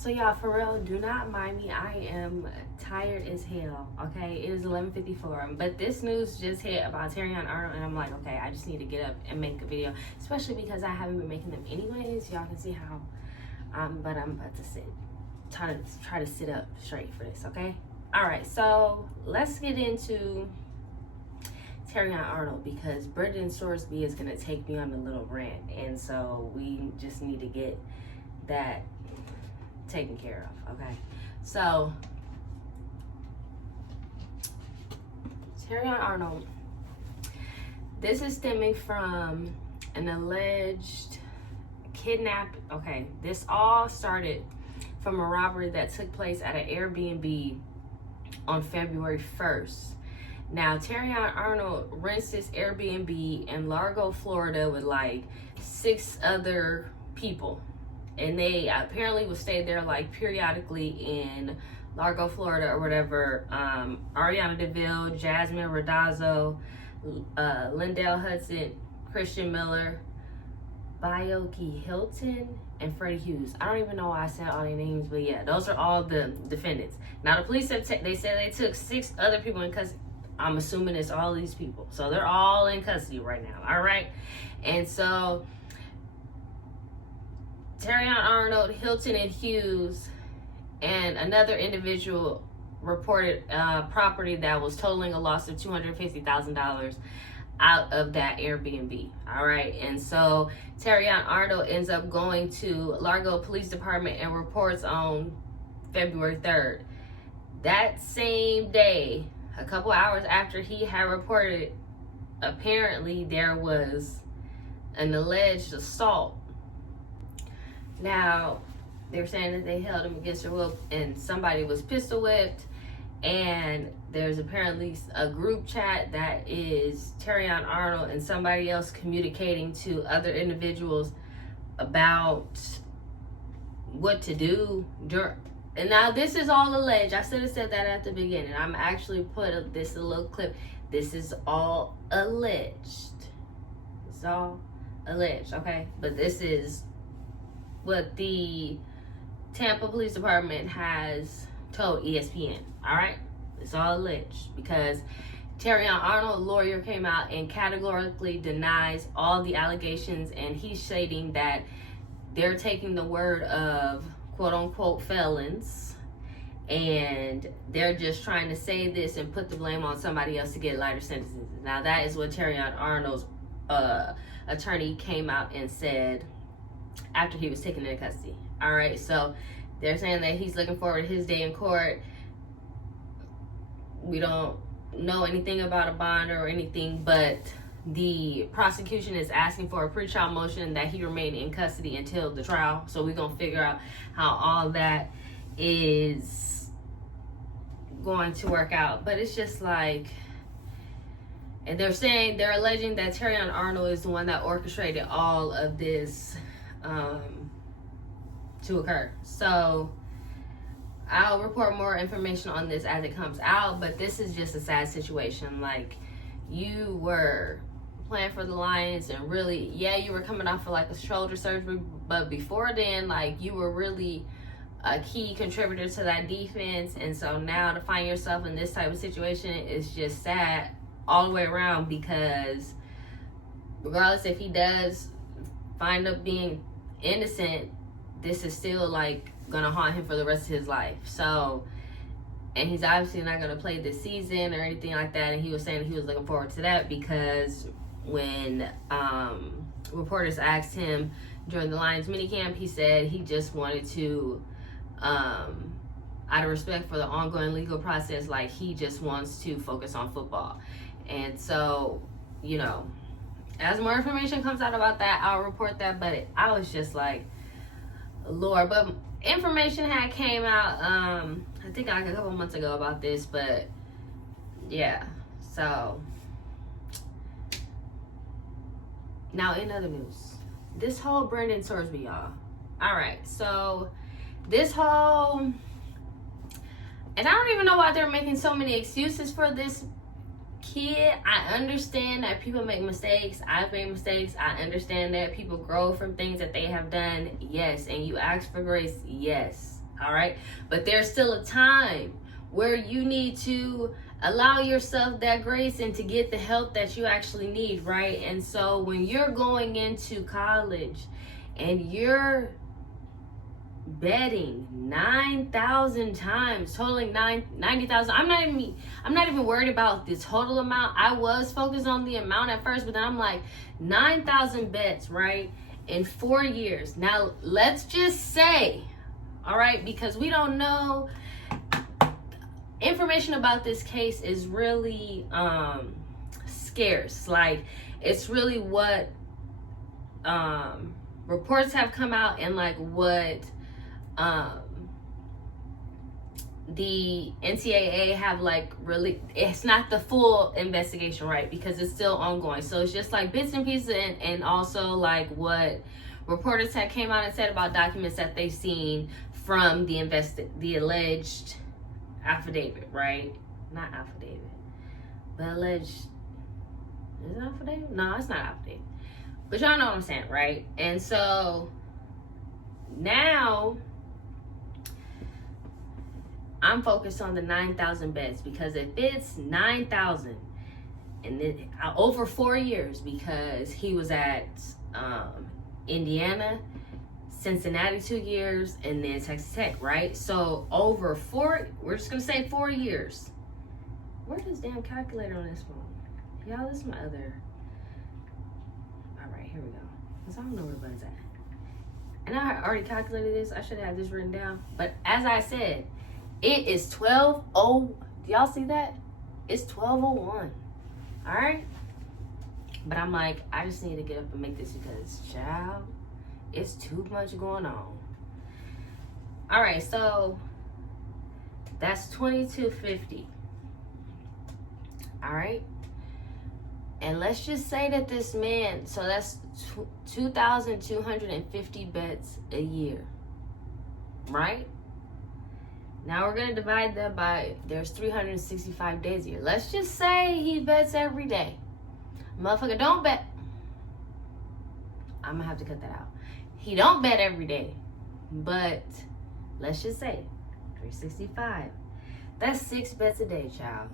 So y'all, for real, do not mind me. I am tired as hell. Okay, it is 11:54, but this news just hit about Terrion Arnold, and I'm like, okay, I just need to get up and make a video, especially because I haven't been making them anyways. Y'all can see how. But I'm about to try to sit up straight for this. Okay. All right. So let's get into Terrion Arnold, because Brendon Sorsby is gonna take me on a little rant, and so we just need to get that taken care of. Okay, so Terrion Arnold, this is stemming from an alleged kidnap. Okay, this all started from a robbery that took place at an Airbnb on February 1st. Now, Terrion Arnold rents this Airbnb in Largo, Florida with like 6 other people. And they apparently would stay there like periodically in Largo, Florida or whatever. Ariana DeVille, Jasmine Radazzo, Lindell Hudson, Christian Miller, Bioki Hilton, and Freddie Hughes. I don't even know why I said all their names, but yeah, those are all the defendants. Now, the police have they said they took 6 other people in custody. I'm assuming it's all these people. So they're all in custody right now. All right. And so Terrion Arnold, Hilton, and Hughes, and another individual reported property that was totaling a loss of $250,000 out of that Airbnb. All right. And so Terrion Arnold ends up going to Largo Police Department and reports on February 3rd. That same day, a couple hours after he had reported, apparently there was an alleged assault. Now, they're saying that they held him against their will and somebody was pistol whipped, and there's apparently a group chat that is Terrion Arnold and somebody else communicating to other individuals about what to do during. And now this is all alleged. I should have said that at the beginning. I'm actually put up this a little clip. This is all alleged. It's all alleged, okay? But this is what the Tampa Police Department has told ESPN, all right? It's all alleged because Terrion Arnold's lawyer came out and categorically denies all the allegations, and he's stating that they're taking the word of quote-unquote felons, and they're just trying to say this and put the blame on somebody else to get lighter sentences. Now, that is what Terrion Arnold's attorney came out and said after he was taken into custody. All right, so they're saying that he's looking forward to his day in court. We don't know anything about a bond or anything, but the prosecution is asking for a pretrial motion that he remain in custody until the trial. So we're going to figure out how all that is going to work out. But it's just like, and they're alleging that Terrion Arnold is the one that orchestrated all of this to occur. So I'll report more information on this as it comes out, but this is just a sad situation. Like, you were playing for the Lions, and really, yeah, you were coming off of like a shoulder surgery, but before then, like, you were really a key contributor to that defense. And so now to find yourself in this type of situation is just sad all the way around, because regardless if he does find up being innocent, this is still like gonna haunt him for the rest of his life. So, and he's obviously not gonna play this season or anything like that. And he was saying he was looking forward to that because when reporters asked him during the Lions minicamp, he said he just wanted to, out of respect for the ongoing legal process, like, he just wants to focus on football. And so, you know, as more information comes out about that, I'll report that. But I was just like, Lord. But information had came out, I think like a couple months ago about this. But yeah, so now in other news, this whole Brendon Sorsby, y'all. All right, so this whole, and I don't even know why they're making so many excuses for this kid. I understand that people make mistakes. I've made mistakes. I understand that people grow from things that they have done. Yes. And you ask for grace. Yes. all right? But there's still a time where you need to allow yourself that grace and to get the help that you actually need, right? And so when you're going into college and you're betting 9,000 times, totaling 90,000. I'm not even worried about the total amount. I was focused on the amount at first, but then I'm like, 9,000 bets, right? In 4 years. Now, let's just say, all right, because we don't know, information about this case is really scarce. Like, it's really what reports have come out and like what the NCAA have like really, it's not the full investigation, right? Because it's still ongoing. So it's just like bits and pieces and also like what reporters had came out and said about documents that they've seen from the alleged affidavit, right? Not affidavit, but alleged, is it affidavit? No, it's not affidavit. But y'all know what I'm saying, right? And so now I'm focused on the 9,000 bets, because if it's 9,000 and then over 4 years, because he was at Indiana, Cincinnati 2 years, and then Texas Tech, right? So over 4, we're just gonna say 4 years. Where's this damn calculator on this phone? Y'all, this is my other. All right, here we go. Cause I don't know where the button's at. And I already calculated this. I should have this written down. But as I said, it is 12:0. Do y'all see that? It's 12:01. All right. But I'm like, I just need to get up and make this because, child, it's too much going on. All right, so that's $2,250. All right. And let's just say that this man, so that's 2,250 bets a year, right? Now we're gonna divide that by, there's 365 days a year. Let's just say he bets every day. Motherfucker don't bet. I'm gonna have to cut that out. He don't bet every day, but let's just say 365. That's 6 bets a day, child.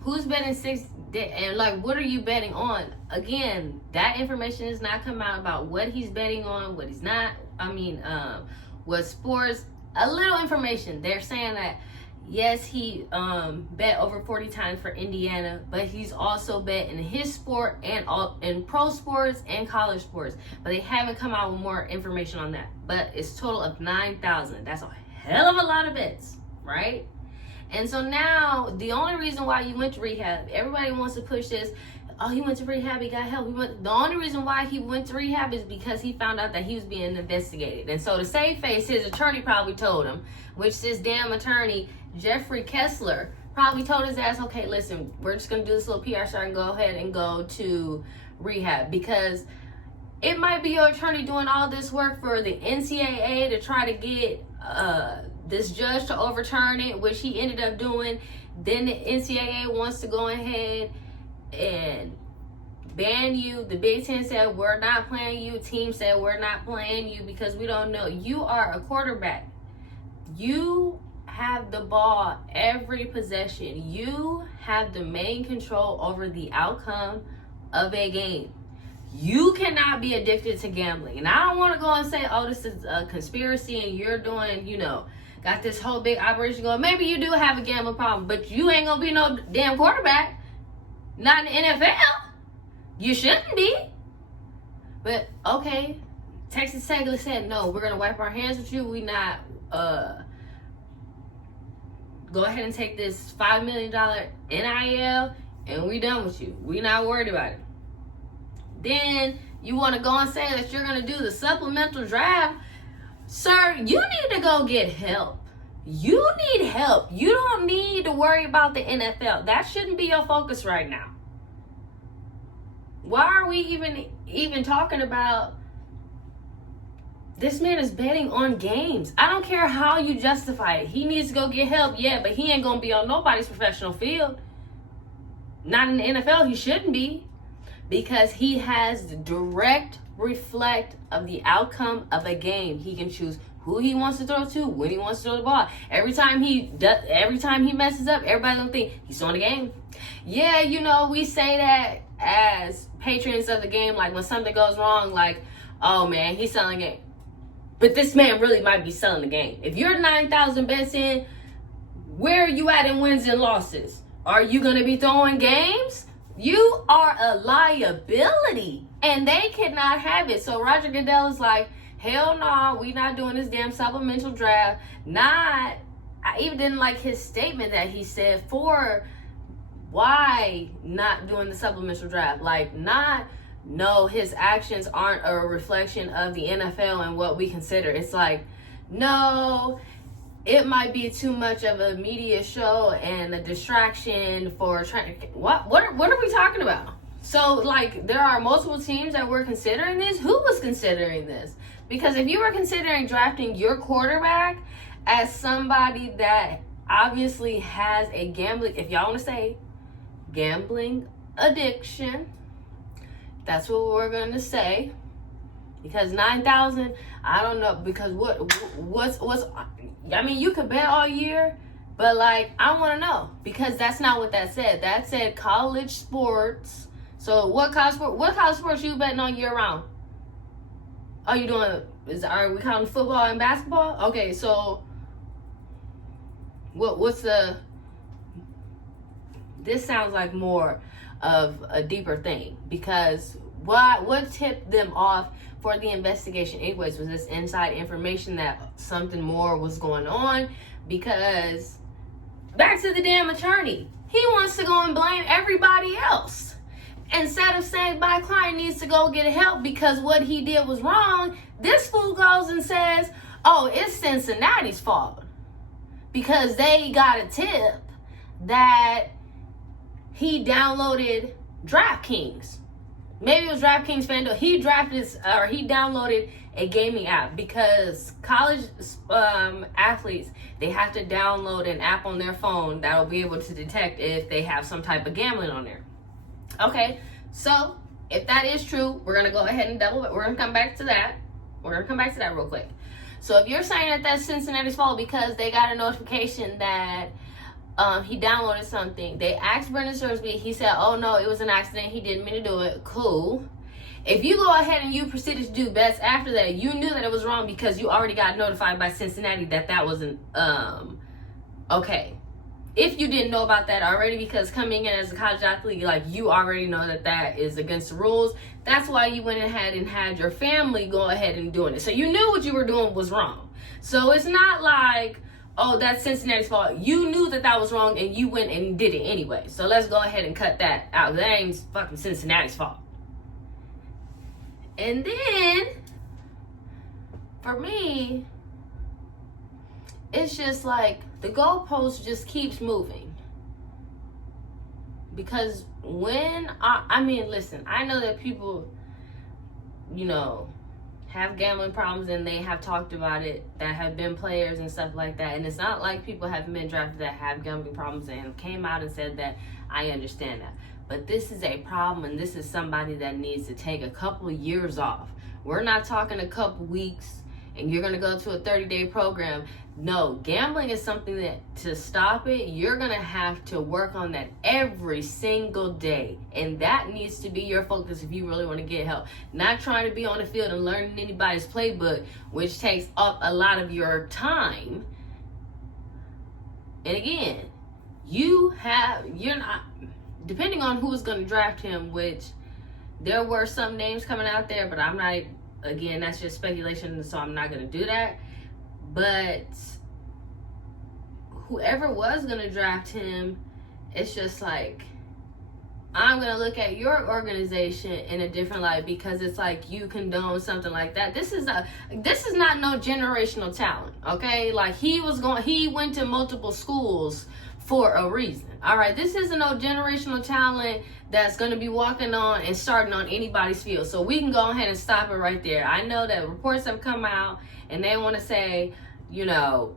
Who's betting 6 and like what are you betting on? Again, that information has not come out about what he's betting on, what he's not. What sports. A little information. They're saying that yes, he bet over 40 times for Indiana, but he's also bet in his sport and in pro sports and college sports. But they haven't come out with more information on that. But it's a total of 9,000. That's a hell of a lot of bets, right? And so now, the only reason why you went to rehab, everybody wants to push this, oh, he went to rehab, he got help. The only reason why he went to rehab is because he found out that he was being investigated. And so to save face, his attorney probably told him, which this damn attorney, Jeffrey Kessler, probably told his ass, okay, listen, we're just going to do this little PR shot and go ahead and go to rehab. Because it might be your attorney doing all this work for the NCAA to try to get this judge to overturn it, which he ended up doing. Then the NCAA wants to go ahead and ban you. The Big Ten said, we're not playing you. Team said, we're not playing you because we don't know. You are a quarterback. You have the ball every possession. You have the main control over the outcome of a game. You cannot be addicted to gambling. And I don't want to go and say, oh, this is a conspiracy and you're doing, got this whole big operation going. Maybe you do have a gambling problem, but you ain't going to be no damn quarterback. Not in the NFL. You shouldn't be. But, okay, Texas Tech said, no, we're going to wipe our hands with you. We not, go ahead and take this $5 million NIL and we done with you. We not worried about it. Then you want to go and say that you're going to do the supplemental draft. Sir, you need to go get help. You need help. You don't need to worry about the NFL. That shouldn't be your focus right now. Why are we even talking about this man is betting on games? I don't care how you justify it. He needs to go get help, yeah, but he ain't going to be on nobody's professional field. Not in the NFL, he shouldn't be. because he has the direct reflect of the outcome of a game. He can choose who he wants to throw to, when he wants to throw the ball. Every time he messes up, everybody don't think he's throwing the game. Yeah, you know, we say that as patrons of the game, like when something goes wrong, like, oh man, he's selling it. But this man really might be selling the game. If you're 9,000 bets in, where are you at in wins and losses? Are you going to be throwing games? You are a liability, and they cannot have it. So Roger Goodell is like, hell no, we not doing this damn supplemental draft. I even didn't like his statement that he said for why not doing the supplemental draft. Like, no, his actions aren't a reflection of the NFL and what we consider. It's like, no, it might be too much of a media show and a distraction for trying to, what are we talking about? So, like, there are multiple teams that were considering this. Who was considering this? Because if you were considering drafting your quarterback as somebody that obviously has a gambling, if y'all want to say gambling addiction, that's what we're going to say. Because 9,000, I don't know, because what's I mean, you could bet all year, but like, I want to know, because that's not what that said. That said college sports. So what college sports you betting on year round? Are you doing, are we counting football and basketball? Okay, so what's this sounds like more of a deeper thing, because what tipped them off for the investigation anyways was this inside information that something more was going on. Because back to the damn attorney, he wants to go and blame everybody else instead of saying my client needs to go get help because what he did was wrong. This fool goes and says, oh, it's Cincinnati's fault because they got a tip that he downloaded DraftKings. Maybe it was DraftKings FanDuel. He downloaded a gaming app, because college athletes, they have to download an app on their phone that will be able to detect if they have some type of gambling on there. Okay, so if that is true, we're gonna go ahead and we're gonna come back to that. We're gonna come back to that real quick. So if you're saying that that's Cincinnati's fault because they got a notification that he downloaded something, they asked Brendon Sorsby, he said, oh no, it was an accident, he didn't mean to do it, cool. If you go ahead and you proceeded to do bets after that, you knew that it was wrong because you already got notified by Cincinnati that wasn't okay. If you didn't know about that already, because coming in as a college athlete, like, you already know that is against the rules. That's why you went ahead and had your family go ahead and doing it. So you knew what you were doing was wrong. So it's not like, oh, that's Cincinnati's fault. You knew that was wrong and you went and did it anyway. So let's go ahead and cut that out. That ain't fucking Cincinnati's fault. And then, for me, it's just like the goalpost just keeps moving. Because when I mean, listen, I know that people, you know, have gambling problems and they have talked about it, that have been players and stuff like that. And it's not like people haven't been drafted that have gambling problems and came out and said that. I understand that. But this is a problem, and this is somebody that needs to take a couple of years off. We're not talking a couple weeks and you're going to go to a 30-day program. No, gambling is something that, to stop it, you're going to have to work on that every single day. And that needs to be your focus if you really want to get help. Not trying to be on the field and learning anybody's playbook, which takes up a lot of your time. And again, you're not, depending on who's going to draft him, which there were some names coming out there, but I'm not, again, that's just speculation, so I'm not going to do that. But whoever was going to draft him, it's just like, I'm going to look at your organization in a different light, because it's like you condone something like that. This is not no generational talent, okay? Like, he went to multiple schools for a reason. All right, this isn't no generational talent that's going to be walking on and starting on anybody's field. So we can go ahead and stop it right there. I know that reports have come out and they want to say, you know,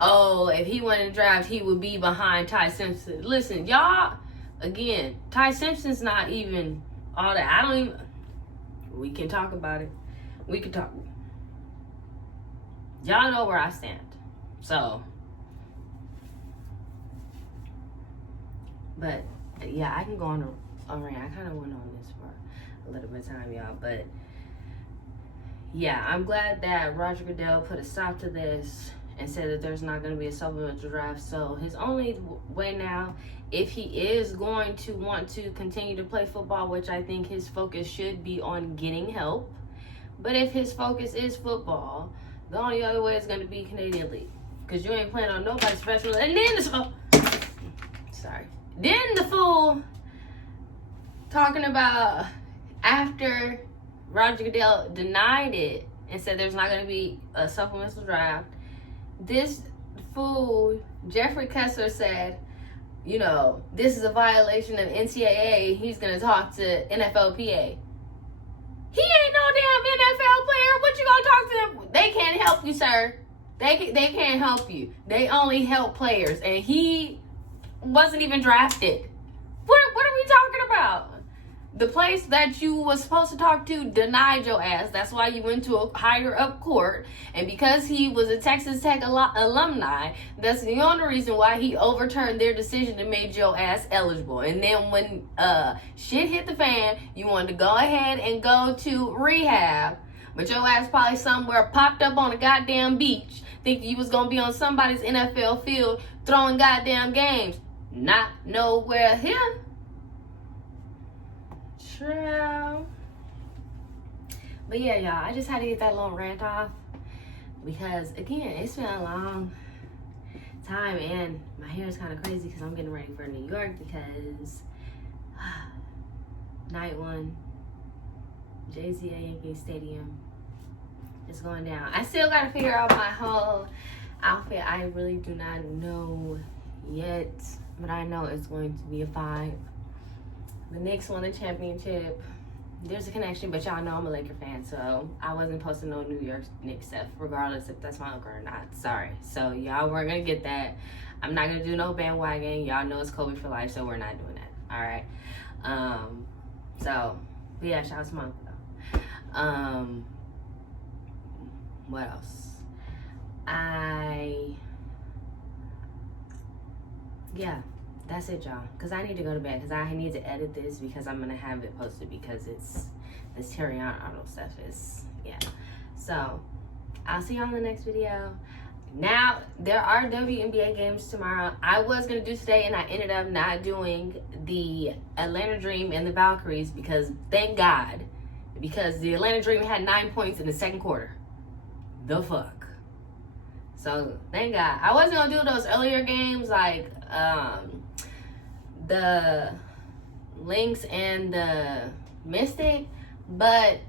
oh, if he went in draft, he would be behind Ty Simpson. Listen, y'all, again, Ty Simpson's not even all that. I don't even. We can talk about it. We can talk. Y'all know where I stand. So, but yeah, I can go on a rant. I kind of went on this for a little bit of time, y'all. But yeah, I'm glad that Roger Goodell put a stop to this and said that there's not going to be a supplemental draft. So his only way now, if he is going to want to continue to play football, which I think his focus should be on getting help, but if his focus is football, the only other way is going to be Canadian League, because you ain't playing on nobody's professional. And then then the fool talking about after Roger Goodell denied it and said there's not going to be a supplemental draft, this fool Jeffrey Kessler said, you know, this is a violation of NCAA. He's going to talk to NFLPA. He ain't no damn NFL player. What you gonna talk to them? They can't help you, sir. They can't help you. They only help players, and he wasn't even drafted. What are we talking about? The place that you was supposed to talk to denied your ass. That's why you went to a higher up court. And because he was a Texas Tech alumni, that's the only reason why he overturned their decision and made your ass eligible. And then when shit hit the fan, you wanted to go ahead and go to rehab. But your ass probably somewhere popped up on a goddamn beach, thinking you was going to be on somebody's NFL field throwing goddamn games. Not nowhere here. True. But yeah, y'all, I just had to get that little rant off because, again, it's been a long time and my hair is kind of crazy because I'm getting ready for New York because night one, Jay-Z at Yankee Stadium is going down. I still got to figure out my whole outfit. I really do not know yet, but I know it's going to be a vibe. The Knicks won the championship. There's a connection, but y'all know I'm a Laker fan, so I wasn't posting no New York Knicks stuff, regardless if that's my uncle or not. Sorry. So y'all weren't gonna get that. I'm not gonna do no bandwagon. Y'all know it's Kobe for life, so we're not doing that. All right. So, but yeah, shout out to my uncle though. What else? Yeah. That's it, y'all. Because I need to go to bed. Because I need to edit this because I'm going to have it posted because it's this Terrion Arnold stuff is, yeah. So, I'll see y'all in the next video. Now, there are WNBA games tomorrow. I was going to do today and I ended up not doing the Atlanta Dream and the Valkyries because, thank God, because the Atlanta Dream had 9 points in the second quarter. The fuck. So, thank God. I wasn't going to do those earlier games like, the Lynx and the Mystic, but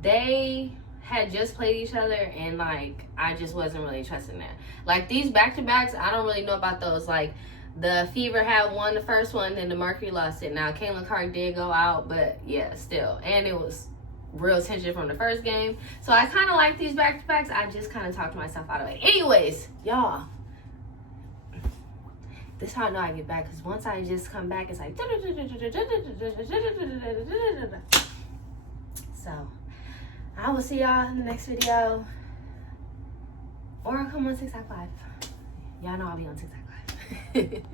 they had just played each other and like I just wasn't really trusting that. Like these back-to-backs, I don't really know about those. Like the Fever had won the first one and the Mercury lost it. Now Caitlin Clark did go out, but yeah, still. And it was real tension from the first game. So I kind of like these back-to-backs. I just kind of talked myself out of it. Anyways, y'all. This is how I know I get back, because once I just come back, it's like... So, I will see y'all in the next video. Or I'll come on TikTok Live. Y'all know I'll be on TikTok Live.